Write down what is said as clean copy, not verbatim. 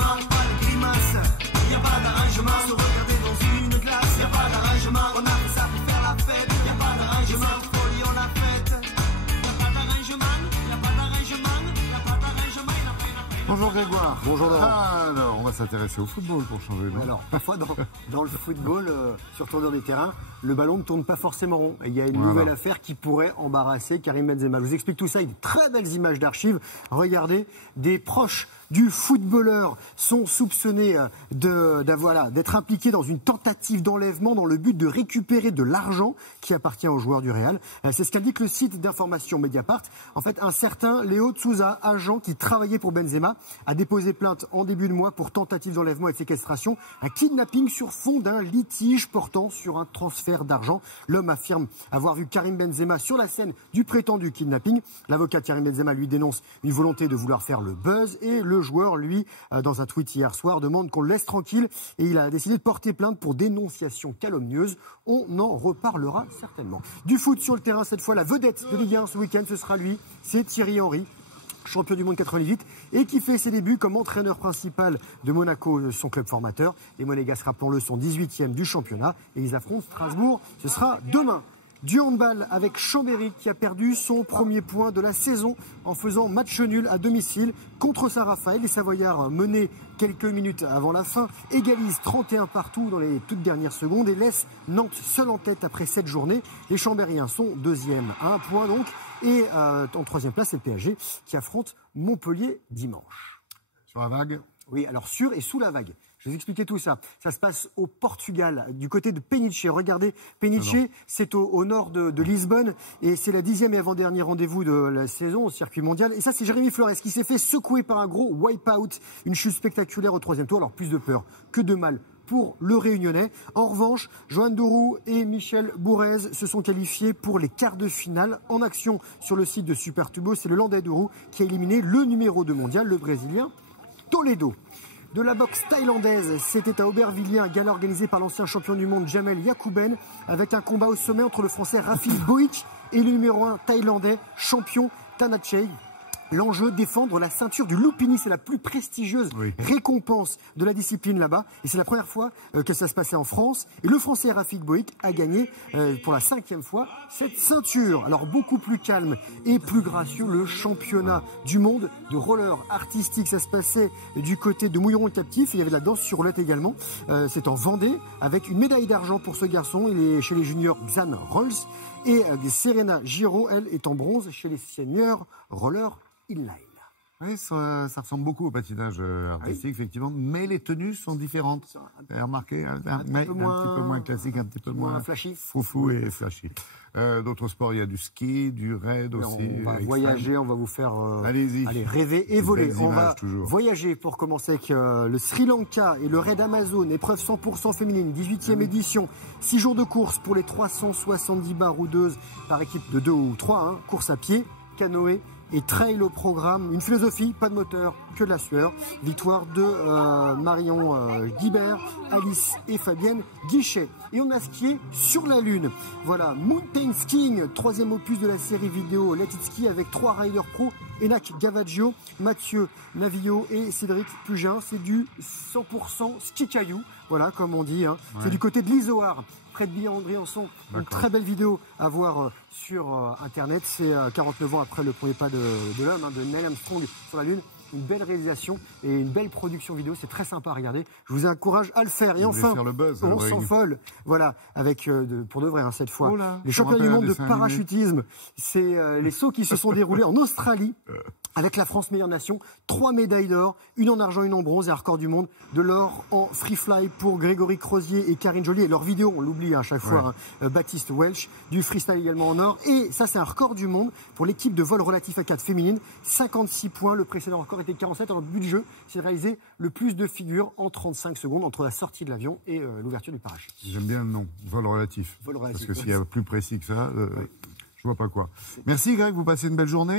d'arrangement, pas de grimace. Y a pas d'arrangement, se regarder dans une glace. Y a pas d'arrangement, on a fait ça pour faire la fête. Y a pas d'arrangement, folie on l'a faite. Y a pas d'arrangement, y a pas d'arrangement, y a pas d'arrangement, y a pas d'arrangement. Bonjour Grégoire. Bonjour Laurent. Alors, on va s'intéresser au football pour changer. Oui, alors, parfois dans le football, sur tournure des terrains, le ballon ne tourne pas forcément rond. Et il y a une nouvelle affaire qui pourrait embarrasser Karim Benzema. Je vous explique tout ça avec de très belles images d'archives. Regardez, des proches du footballeur sont soupçonnés d'être impliqués dans une tentative d'enlèvement dans le but de récupérer de l'argent qui appartient aux joueurs du Real. C'est ce qu'indique le site d'information Mediapart. En fait, un certain Léo de Souza, agent qui travaillait pour Benzema, a déposé plainte en début de mois pour tentative d'enlèvement et de séquestration, un kidnapping sur fond d'un litige portant sur un transfert d'argent. L'homme affirme avoir vu Karim Benzema sur la scène du prétendu kidnapping. L'avocat de Karim Benzema lui dénonce une volonté de vouloir faire le buzz et le joueur, lui, dans un tweet hier soir, demande qu'on le laisse tranquille et il a décidé de porter plainte pour dénonciation calomnieuse. On en reparlera certainement. Du foot sur le terrain, cette fois, la vedette de Ligue 1 ce week-end, ce sera lui, c'est Thierry Henry, champion du monde 98 et qui fait ses débuts comme entraîneur principal de Monaco, son club formateur. Les Monégasques, rappelons-le, sont 18e du championnat et ils affrontent Strasbourg. Ce sera demain. Du handball avec Chambéry qui a perdu son premier point de la saison en faisant match nul à domicile contre Saint-Raphaël. Les Savoyards, menés quelques minutes avant la fin, égalisent 31 partout dans les toutes dernières secondes et laissent Nantes seul en tête après 7 journées. Les Chambériens sont deuxièmes à 1 point donc. Et en troisième place, c'est le PSG qui affronte Montpellier dimanche. Sur la vague? Oui, alors sur et sous la vague. Je vais vous expliquer tout ça. Ça se passe au Portugal, du côté de Peniche. Regardez, Peniche, c'est au nord de Lisbonne et c'est la 10e et avant-dernier rendez-vous de la saison au circuit mondial. Et ça, c'est Jérémy Flores qui s'est fait secouer par un gros wipe-out, une chute spectaculaire au troisième tour. Alors, plus de peur que de mal pour le Réunionnais. En revanche, Johan Dourou et Michel Bourrez se sont qualifiés pour les quarts de finale. En action sur le site de Super Turbo, c'est le Landais Dourou qui a éliminé le numéro 2 mondial, le Brésilien Toledo. De la boxe thaïlandaise, c'était à Aubervilliers, un gala organisé par l'ancien champion du monde Jamel Yacouben, avec un combat au sommet entre le français Rafil Boic et le numéro 1 thaïlandais champion Thanachai. L'enjeu, défendre la ceinture du Lupini, c'est la plus prestigieuse récompense de la discipline là-bas. Et c'est la première fois que ça se passait en France. Et le Français Rafik Boic a gagné pour la 5e fois cette ceinture. Alors beaucoup plus calme et plus gracieux, le championnat du monde de roller artistique. Ça se passait du côté de Mouilleron-le-Captif. Il y avait de la danse sur roulette également. C'est en Vendée avec une médaille d'argent pour ce garçon. Il est chez les juniors Xan Rolls. Et Serena Giraud, elle, est en bronze chez les seniors roller inline. Oui, ça ressemble beaucoup au patinage artistique, effectivement, mais les tenues sont différentes. Vous avez remarqué, un petit peu moins classique, un petit peu moins flashy. Foufou et flashy. D'autres sports, il y a du ski, du raid aussi. On va voyager, on va vous faire allez-y, rêver et voler. On va toujours voyager pour commencer avec le Sri Lanka et le raid Amazon, épreuve 100% féminine, 18e édition. 6 jours de course pour les 370 baroudeuses par équipe de 2 ou 3, course à pied, canoë et trail au programme. Une philosophie, pas de moteur, que de la sueur. Victoire de Marion Guibert, Alice et Fabienne Guichet. Et on a skié sur la Lune. Voilà, Mountain Skiing, 3e opus de la série vidéo Let It Ski avec 3 riders pro, Enak Gavaggio, Mathieu Navillot et Cédric Pugin. C'est du 100% ski caillou, voilà, comme on dit. C'est du côté de l'Isoard, près de Billan-Briançon. Une très belle vidéo à voir sur Internet. C'est 49 ans après le premier pas de l'homme, de Neil Armstrong sur la Lune. Une belle réalisation et une belle production vidéo, c'est très sympa à regarder. Je vous encourage à le faire. Et enfin, faire le buzz, on s'envole. Voilà, avec pour de vrai cette fois. Là, les championnats du monde de parachutisme, c'est les sauts qui se sont déroulés en Australie. Avec la France meilleure nation, 3 médailles d'or, une en argent, une en bronze et un record du monde. De l'or en free fly pour Grégory Crozier et Karine Joly. Et leur vidéo, on l'oublie à chaque fois, Baptiste Welch. Du freestyle également en or. Et ça, c'est un record du monde pour l'équipe de vol relatif à 4 féminine. 56 points. Le précédent record était 47. Alors, le but du jeu, c'est de réaliser le plus de figures en 35 secondes entre la sortie de l'avion et l'ouverture du parachute. J'aime bien le nom, vol relatif. Vol relatif. Parce que s'il y a plus précis que ça, je vois pas quoi. Merci Greg, vous passez une belle journée.